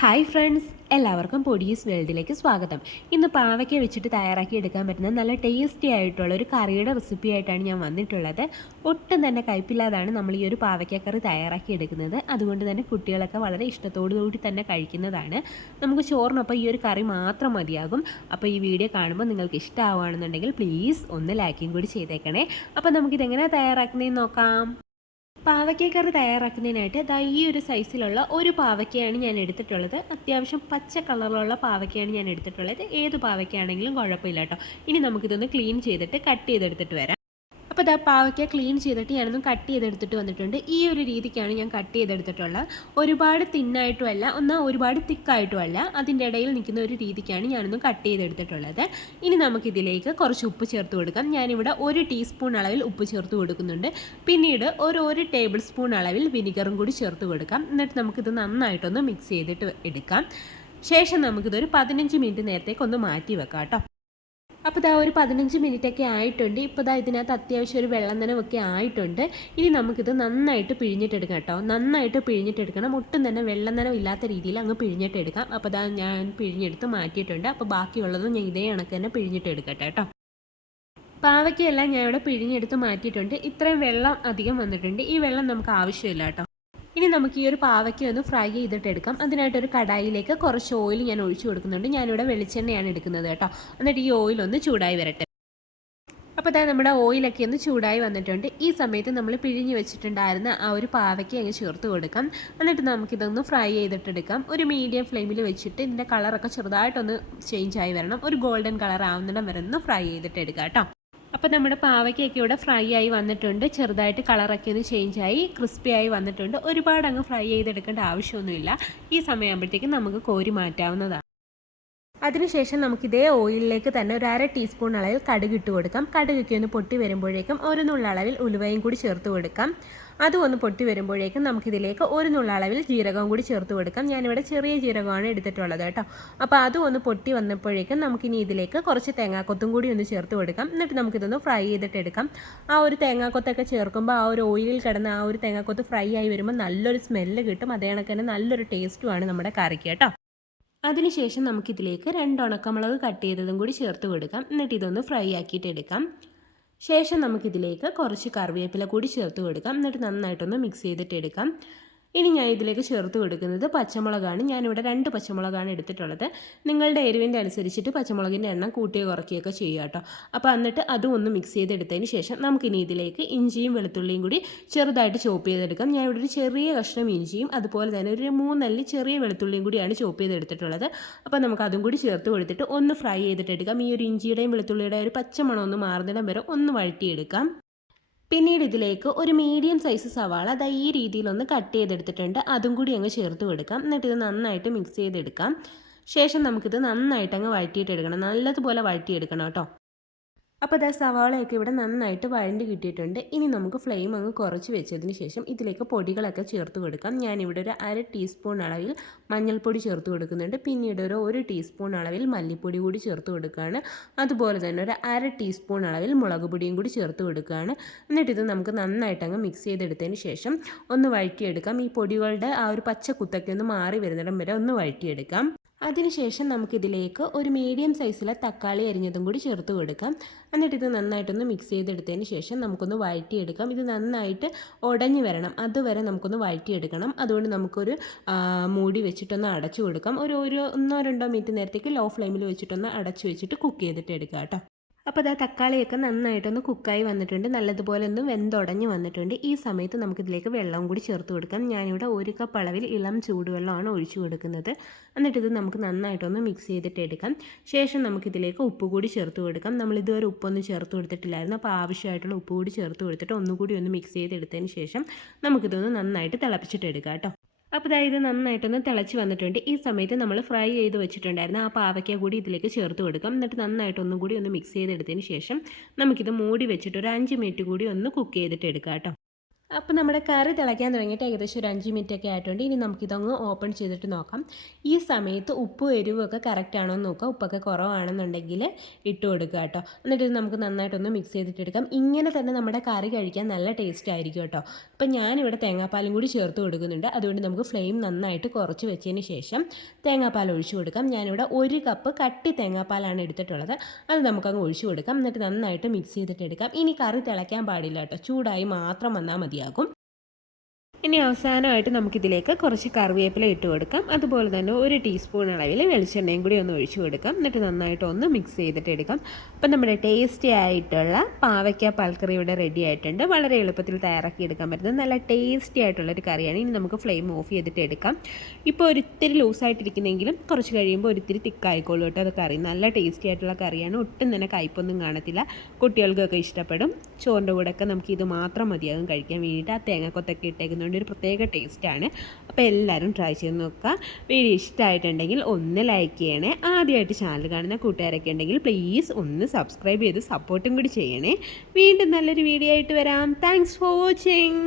Hi friends, എല്ലാവർക്കും പൊടിയസ് വേൾഡിലേക്ക് സ്വാഗതം. ഇന്ന് പാവയ്ക്ക വെച്ചിട്ട് തയ്യാറാക്കി എടുക്കാൻ പറ്റുന്ന നല്ല ടേസ്റ്റി ആയിട്ടുള്ള ഒരു കറിയുടെ റെസിപ്പി ആയിട്ടാണ് ഞാൻ വന്നിട്ടുള്ളത്. ഒട്ടും തന്നെ കയ്പില്ലാതാണ് നമ്മൾ ഈ ഒരു പാവയ്ക്ക കറി തയ്യാറാക്കി എടുക്കുന്നത്. അതുകൊണ്ട് തന്നെ കുട്ടികളൊക്കെ വളരെ ഇഷ്ടത്തോടുകൂടി തന്നെ കഴിക്കുന്നതാണ്. നമുക്ക് ചോറിനൊപ്പം ഈ ഒരു കറി മാത്രം മതിയാകും. അപ്പോൾ ഈ വീഡിയോ കാണുമ്പോൾ നിങ്ങൾക്ക് ഇഷ്ടമാവുകയാണെന്നുണ്ടെങ്കിൽ പ്ലീസ് ഒന്ന് ലൈക്കും കൂടി ചെയ്തേക്കണേ. അപ്പോൾ നമുക്കിതെങ്ങനെ തയ്യാറാക്കുന്നതെന്ന് നോക്കാം. പാവയ്ക്ക കറി തയ്യാറാക്കുന്നതിനായിട്ട് ഈ ഒരു സൈസിലുള്ള ഒരു പാവയ്ക്കയാണ് ഞാൻ എടുത്തിട്ടുള്ളത്. അത്യാവശ്യം പച്ച കളറിലുള്ള പാവയ്ക്കയാണ് ഞാൻ എടുത്തിട്ടുള്ളത്. ഏത് പാവയ്ക്കയാണെങ്കിലും കുഴപ്പമില്ല കേട്ടോ. ഇനി നമുക്കിതൊന്ന് ക്ലീൻ ചെയ്തിട്ട് കട്ട് ചെയ്തെടുത്തിട്ട് വരാം. അപ്പോൾ പാവയ്ക്ക ക്ലീൻ ചെയ്തിട്ട് ഞാനൊന്ന് കട്ട് ചെയ്തെടുത്തിട്ട് വന്നിട്ടുണ്ട്. ഈ ഒരു രീതിക്കാണ് ഞാൻ കട്ട് ചെയ്തെടുത്തിട്ടുള്ളത്. ഒരുപാട് തിന്നായിട്ടുമല്ല, എന്നാൽ ഒരുപാട് തിക്കായിട്ടുമല്ല, അതിൻ്റെ ഇടയിൽ നിൽക്കുന്ന ഒരു രീതിക്കാണ് ഞാനൊന്ന് കട്ട് ചെയ്തെടുത്തിട്ടുള്ളത്. ഇനി നമുക്കിതിലേക്ക് കുറച്ച് ഉപ്പ് ചേർത്ത് കൊടുക്കാം. ഞാനിവിടെ 1 ടീസ്പൂൺ അളവിൽ ഉപ്പ് ചേർത്ത് കൊടുക്കുന്നുണ്ട്. പിന്നീട് ഒരു ടേബിൾ സ്പൂൺ അളവിൽ വിനിഗറും കൂടി ചേർത്ത് കൊടുക്കാം. എന്നിട്ട് നമുക്കിത് നന്നായിട്ടൊന്ന് മിക്സ് ചെയ്തിട്ട് എടുക്കാം. ശേഷം നമുക്കിതൊരു 15 മിനിറ്റ് നേരത്തേക്ക് ഒന്ന് മാറ്റി വെക്കാം കേട്ടോ. അപ്പോൾ ഒരു 15 മിനിറ്റൊക്കെ ആയിട്ടുണ്ട്. ഇപ്പോൾ ഇതിനകത്ത് അത്യാവശ്യം ഒരു വെള്ളം നനവൊക്കെ ആയിട്ടുണ്ട്. ഇനി നമുക്കിത് നന്നായിട്ട് പിഴിഞ്ഞിട്ടെടുക്കാം കേട്ടോ. നന്നായിട്ട് പിഴിഞ്ഞിട്ടെടുക്കണം. ഒട്ടും തന്നെ വെള്ളം നനവില്ലാത്ത രീതിയിൽ അങ്ങ് പിഴിഞ്ഞിട്ടെടുക്കാം. അപ്പോൾ ഞാൻ പിഴിഞ്ഞെടുത്ത് മാറ്റിയിട്ടുണ്ട്. അപ്പോൾ ബാക്കിയുള്ളതും ഞാൻ ഇതേ കണക്ക് തന്നെ പിഴിഞ്ഞിട്ടെടുക്കട്ടെ കേട്ടോ. പാവയ്ക്കയെല്ലാം ഞാൻ ഇവിടെ പിഴിഞ്ഞെടുത്ത് മാറ്റിയിട്ടുണ്ട്. ഇത്രയും വെള്ളം അധികം വന്നിട്ടുണ്ട്. ഈ വെള്ളം നമുക്ക് ആവശ്യമില്ല കേട്ടോ. ഇനി നമുക്ക് ഈ ഒരു പാവയ്ക്ക ഒന്ന് ഫ്രൈ ചെയ്തിട്ട് എടുക്കാം. അതിനായിട്ടൊരു കടായിലേക്ക് കുറച്ച് ഓയിൽ ഞാൻ ഒഴിച്ചു കൊടുക്കുന്നുണ്ട്. ഞാനിവിടെ വെളിച്ചെണ്ണയാണ് എടുക്കുന്നത് കേട്ടോ. എന്നിട്ട് ഈ ഓയിൽ ഒന്ന് ചൂടായി വരട്ടെ. അപ്പോൾ നമ്മുടെ ഓയിലൊക്കെ ഒന്ന് ചൂടായി വന്നിട്ടുണ്ട്. ഈ സമയത്ത് നമ്മൾ പിഴിഞ്ഞ് വെച്ചിട്ടുണ്ടായിരുന്ന ആ ഒരു പാവയ്ക്ക അങ്ങ് ചേർത്ത് കൊടുക്കാം. എന്നിട്ട് നമുക്കിതൊന്ന് ഫ്രൈ ചെയ്തിട്ടെടുക്കാം. ഒരു മീഡിയം ഫ്ലെയിമിൽ വെച്ചിട്ട് ഇതിൻ്റെ കളറൊക്കെ ചെറുതായിട്ടൊന്ന് ചേഞ്ച് ആയി വരണം. ഒരു ഗോൾഡൻ കളർ ആവുന്നിടം വരെ ഒന്ന് ഫ്രൈ ചെയ്തിട്ട് എടുക്കാം കേട്ടോ. അപ്പോൾ നമ്മുടെ പാവയ്ക്കൊക്കെ ഇവിടെ ഫ്രൈ ആയി വന്നിട്ടുണ്ട്. ചെറുതായിട്ട് കളറൊക്കെ ഒന്ന് ചേഞ്ച് ആയി ക്രിസ്പി ആയി വന്നിട്ടുണ്ട്. ഒരുപാട് അങ്ങ് ഫ്രൈ ചെയ്തെടുക്കേണ്ട ആവശ്യമൊന്നുമില്ല. ഈ സമയമാകുമ്പോഴത്തേക്കും നമുക്ക് കോരി മാറ്റാവുന്നതാണ്. അതിനുശേഷം നമുക്കിതേ ഓയിലിലേക്ക് തന്നെ ഒരു 1/2 ടീസ്പൂൺ അളവിൽ കടുക് ഇട്ട് കൊടുക്കാം. കടുകൊക്കെ ഒന്ന് പൊട്ടി വരുമ്പോഴേക്കും ഒരു നുള്ള അളവിൽ ഉലുവയും കൂടി ചേർത്ത് കൊടുക്കാം. അതും ഒന്ന് പൊട്ടി വരുമ്പോഴേക്കും നമുക്കിതിലേക്ക് ഒരു നുള്ള അളവിൽ ജീരകവും കൂടി ചേർത്ത് കൊടുക്കാം. ഞാനിവിടെ ചെറിയ ജീരകമാണ് എടുത്തിട്ടുള്ളത് കേട്ടോ. അപ്പോൾ അതും ഒന്ന് പൊട്ടി വന്നപ്പോഴേക്കും നമുക്കിനി ഇതിലേക്ക് കുറച്ച് തേങ്ങാക്കൊത്തും കൂടി ഒന്ന് ചേർത്ത് കൊടുക്കാം. എന്നിട്ട് നമുക്കിതൊന്ന് ഫ്രൈ ചെയ്തിട്ട് എടുക്കാം. ആ ഒരു തേങ്ങാക്കൊത്തൊക്കെ ചേർക്കുമ്പോൾ ആ ഒരു ഓയിലിൽ കിടന്ന ആ ഒരു തേങ്ങാക്കൊത്ത് ഫ്രൈ ആയി വരുമ്പോൾ നല്ലൊരു സ്മെല്ല് കിട്ടും. അതേ കണക്ക് തന്നെ നല്ലൊരു ടേസ്റ്റുമാണ് നമ്മുടെ കറിക്ക് കേട്ടോ. അതിനുശേഷം നമുക്കിതിലേക്ക് 2 ഉണക്കമുളക് കട്ട് ചെയ്തതും കൂടി ചേർത്ത് കൊടുക്കാം. എന്നിട്ട് ഇതൊന്ന് ഫ്രൈ ആക്കിയിട്ട് എടുക്കാം. ശേഷം നമുക്കിതിലേക്ക് കുറച്ച് കറിവേപ്പില കൂടി ചേർത്ത് കൊടുക്കാം. എന്നിട്ട് നന്നായിട്ടൊന്ന് മിക്സ് ചെയ്തിട്ട് എടുക്കാം. ഇനി ഞാൻ ഇതിലേക്ക് ചേർത്ത് കൊടുക്കുന്നത് പച്ചമുളകാണ്. ഞാനിവിടെ 2 പച്ചമുളകാണ് എടുത്തിട്ടുള്ളത്. നിങ്ങളുടെ എരിവിൻ്റെ അനുസരിച്ചിട്ട് പച്ചമുളകിൻ്റെ എണ്ണം കൂട്ടുകയോ കുറയ്ക്കുകയൊക്കെ ചെയ്യുക കേട്ടോ. അപ്പോൾ എന്നിട്ട് അതും ഒന്ന് മിക്സ് ചെയ്തെടുത്തതിന് ശേഷം നമുക്കിനി ഇതിലേക്ക് ഇഞ്ചിയും വെളുത്തുള്ളിയും കൂടി ചെറുതായിട്ട് ചോപ്പ് ചെയ്തെടുക്കാം. ഞാൻ ഇവിടെ ഒരു ചെറിയ കഷ്ണം ഇഞ്ചിയും അതുപോലെ തന്നെ ഒരു 3 അല്ലി ചെറിയ വെളുത്തുള്ളിയും കൂടിയാണ് ചോപ്പ് ചെയ്തെടുത്തിട്ടുള്ളത്. അപ്പോൾ നമുക്ക് അതും കൂടി ചേർത്ത് കൊടുത്തിട്ട് ഒന്ന് ഫ്രൈ ചെയ്തിട്ടെടുക്കാം. ഈ ഒരു ഇഞ്ചിയുടെയും വെളുത്തുള്ളിയുടെയും ഒരു പച്ചമണം ഒന്ന് മാറുന്നിടം വരെ ഒന്ന് വഴറ്റിയെടുക്കാം. പിന്നീട് ഇതിലേക്ക് ഒരു മീഡിയം സൈസ് സവാള ഈ രീതിയിലൊന്ന് കട്ട് ചെയ്തെടുത്തിട്ടുണ്ട്. അതും കൂടി അങ്ങ് ചേർത്ത് കൊടുക്കാം. എന്നിട്ട് ഇത് നന്നായിട്ട് മിക്സ് ചെയ്തെടുക്കാം. ശേഷം നമുക്കിത് നന്നായിട്ട് അങ്ങ് വഴറ്റിയിട്ടെടുക്കണം. നല്ലതുപോലെ വഴറ്റിയെടുക്കണം കേട്ടോ. അപ്പോൾ സവാളയൊക്കെ ഇവിടെ നന്നായിട്ട് വഴണ്ടി കിട്ടിയിട്ടുണ്ട്. ഇനി നമുക്ക് ഫ്ലെയിം അങ്ങ് കുറച്ച് വെച്ചതിന് ശേഷം ഇതിലേക്ക് പൊടികളൊക്കെ ചേർത്ത് കൊടുക്കാം. ഞാനിവിടെ ഒരു 1/2 ടീസ്പൂൺ അളവിൽ മഞ്ഞൾപ്പൊടി ചേർത്ത് കൊടുക്കുന്നുണ്ട്. പിന്നീട് ഒരു ടീസ്പൂൺ അളവിൽ മല്ലിപ്പൊടി കൂടി ചേർത്ത് കൊടുക്കുകയാണ്. അതുപോലെ തന്നെ ഒരു 1/2 ടീസ്പൂൺ അളവിൽ മുളക് പൊടിയും കൂടി ചേർത്ത് കൊടുക്കുകയാണ്. എന്നിട്ട് ഇത് നമുക്ക് നന്നായിട്ട് അങ്ങ് മിക്സ് ചെയ്തെടുത്തതിന് ശേഷം ഒന്ന് വഴറ്റിയെടുക്കാം. ഈ പൊടികളുടെ ആ ഒരു പച്ച കുത്തൊക്കെ ഒന്ന് മാറി വരുന്നിടം വരെ ഒന്ന് വഴറ്റിയെടുക്കാം. അതിനുശേഷം നമുക്കിതിലേക്ക് ഒരു മീഡിയം സൈസിലെ തക്കാളി അരിഞ്ഞതും കൂടി ചേർത്ത് കൊടുക്കാം. എന്നിട്ട് ഇത് നന്നായിട്ടൊന്ന് മിക്സ് ചെയ്തെടുത്തതിന് ശേഷം നമുക്കൊന്ന് വഴറ്റിയെടുക്കാം. ഇത് നന്നായിട്ട് ഉടഞ്ഞു വരണം, അതുവരെ നമുക്കൊന്ന് വഴറ്റിയെടുക്കണം. അതുകൊണ്ട് നമുക്കൊരു മൂടി വെച്ചിട്ടൊന്ന് അടച്ചു കൊടുക്കാം. ഒരു 1-2 മിനിറ്റ് നേരത്തേക്ക് ലോ ഫ്ലെയിമിൽ വെച്ചിട്ടൊന്ന് അടച്ചു വെച്ചിട്ട് കുക്ക് ചെയ്തിട്ട് എടുക്കാം കേട്ടോ. അപ്പോൾ തക്കാളിയൊക്കെ നന്നായിട്ടൊന്ന് കുക്കായി വന്നിട്ടുണ്ട്. നല്ലതുപോലെ ഒന്ന് വെന്തുടഞ്ഞ് വന്നിട്ടുണ്ട്. ഈ സമയത്ത് നമുക്കിതിലേക്ക് വെള്ളം കൂടി ചേർത്ത് കൊടുക്കാം. ഞാനിവിടെ 1 കപ്പ് അളവിൽ ഇളം ചൂടുവെള്ളമാണ് ഒഴിച്ചു കൊടുക്കുന്നത്. എന്നിട്ട് ഇത് നമുക്ക് നന്നായിട്ടൊന്ന് മിക്സ് ചെയ്തിട്ട് എടുക്കാം. ശേഷം നമുക്കിതിലേക്ക് ഉപ്പ് കൂടി ചേർത്ത് കൊടുക്കാം. നമ്മളിതുവരെ ഉപ്പൊന്നും ചേർത്ത് കൊടുത്തിട്ടില്ലായിരുന്നു. അപ്പോൾ ആവശ്യമായിട്ടുള്ള ഉപ്പ് കൂടി ചേർത്ത് കൊടുത്തിട്ട് ഒന്നുകൂടി ഒന്ന് മിക്സ് ചെയ്തെടുത്തതിന് ശേഷം നമുക്കിതൊന്ന് നന്നായിട്ട് തിളപ്പിച്ചിട്ട് എടുക്കാം കേട്ടോ. അപ്പോൾ ഇത് നന്നായിട്ടൊന്ന് തിളച്ച് വന്നിട്ടുണ്ട്. ഈ സമയത്ത് നമ്മൾ ഫ്രൈ ചെയ്ത് വെച്ചിട്ടുണ്ടായിരുന്ന ആ പാവയ്ക്ക കൂടി ഇതിലേക്ക് ചേർത്ത് കൊടുക്കാം. എന്നിട്ട് നന്നായിട്ട് ഒന്നും കൂടി ഒന്ന് മിക്സ് ചെയ്തെടുത്തതിന് ശേഷം നമുക്കിത് മൂടി വെച്ചിട്ട് ഒരു 5 മിനിറ്റ് കൂടി ഒന്ന് കുക്ക് ചെയ്തിട്ട് എടുക്കാം കേട്ടോ. അപ്പോൾ നമ്മുടെ കറി തിളയ്ക്കാൻ തുടങ്ങിയിട്ട് ഏകദേശം ഒരു 5 മിനിറ്റൊക്കെ ആയിട്ടുണ്ട്. ഇനി നമുക്കിതൊന്ന് ഓപ്പൺ ചെയ്തിട്ട് നോക്കാം. ഈ സമയത്ത് ഉപ്പും എരിവൊക്കെ കറക്റ്റ് ആണോ എന്ന് നോക്കുക. ഉപ്പൊക്കെ കുറവാണെന്നുണ്ടെങ്കിൽ ഇട്ട് കൊടുക്കുക കേട്ടോ. എന്നിട്ട് ഇത് നമുക്ക് നന്നായിട്ടൊന്ന് മിക്സ് ചെയ്തിട്ടെടുക്കാം. ഇങ്ങനെ തന്നെ നമ്മുടെ കറി കഴിക്കാൻ നല്ല ടേസ്റ്റ് ആയിരിക്കും കേട്ടോ. അപ്പം ഞാനിവിടെ തേങ്ങാപ്പാലും കൂടി ചേർത്ത് കൊടുക്കുന്നുണ്ട്. അതുകൊണ്ട് നമുക്ക് ഫ്ലെയിം നന്നായിട്ട് കുറച്ച് വെച്ചതിന് ശേഷം തേങ്ങാപ്പാൽ ഒഴിച്ചു കൊടുക്കാം. ഞാനിവിടെ 1 കപ്പ് കട്ടി തേങ്ങാപ്പാലാണ് എടുത്തിട്ടുള്ളത്. അത് നമുക്കങ്ങ് ഒഴിച്ചു കൊടുക്കാം. എന്നിട്ട് നന്നായിട്ട് മിക്സ് ചെയ്തിട്ടെടുക്കാം. ഇനി കറി തിളയ്ക്കാൻ പാടില്ല കേട്ടോ. ചൂടായി മാത്രം വന്നാൽ മതിയാകും. ഇനി അവസാനമായിട്ട് നമുക്കിതിലേക്ക് കുറച്ച് കറിവേപ്പില ഇട്ട് കൊടുക്കാം. അതുപോലെ തന്നെ 1 ടീസ്പൂൺ അളവിൽ വെളിച്ചെണ്ണയും കൂടി ഒന്ന് ഒഴിച്ചു കൊടുക്കാം. എന്നിട്ട് നന്നായിട്ട് ഒന്ന് മിക്സ് ചെയ്തിട്ട് എടുക്കാം. അപ്പം നമ്മുടെ ടേസ്റ്റി ആയിട്ടുള്ള പാവയ്ക്ക പാൽക്കറി ഇവിടെ റെഡി ആയിട്ടുണ്ട്. വളരെ എളുപ്പത്തിൽ തയ്യാറാക്കി എടുക്കാൻ പറ്റുന്ന നല്ല ടേസ്റ്റി ആയിട്ടുള്ളൊരു കറിയാണ്. ഇനി നമുക്ക് ഫ്ലെയിം ഓഫ് ചെയ്തിട്ട് എടുക്കാം. ഇപ്പോൾ ഒരിത്തിരി ലൂസായിട്ടിരിക്കുന്നെങ്കിലും കുറച്ച് കഴിയുമ്പോൾ ഒരിത്തിരി തിക്കായിക്കോളൂ കേട്ടോ. അത് കറി നല്ല ടേസ്റ്റി ആയിട്ടുള്ള കറിയാണ്. ഒട്ടും തന്നെ കയ്പൊന്നും കാണത്തില്ല. കുട്ടികൾക്കൊക്കെ ഇഷ്ടപ്പെടും. ചോറിൻ്റെ കൂടെയൊക്കെ നമുക്ക് ഇത് മാത്രം മതിയാകും കഴിക്കാൻ വേണ്ടിയിട്ട്. ആ തേങ്ങാക്കൊത്തൊക്കെ ഇട്ടേക്കുന്നത് ഒരു പ്രത്യേക ടേസ്റ്റാണ്. അപ്പോൾ എല്ലാവരും ട്രൈ ചെയ്ത് നോക്കുക. വീഡിയോ ഇഷ്ടമായിട്ടുണ്ടെങ്കിൽ ഒന്ന് ലൈക്ക് ചെയ്യണേ. ആദ്യമായിട്ട് ചാനൽ കാണുന്ന കൂട്ടുകാരൊക്കെ ഉണ്ടെങ്കിൽ പ്ലീസ് ഒന്ന് സബ്സ്ക്രൈബ് ചെയ്ത് സപ്പോർട്ടും കൂടി ചെയ്യണേ. വീണ്ടും നല്ലൊരു വീഡിയോ ആയിട്ട് വരാം. Thanks for watching.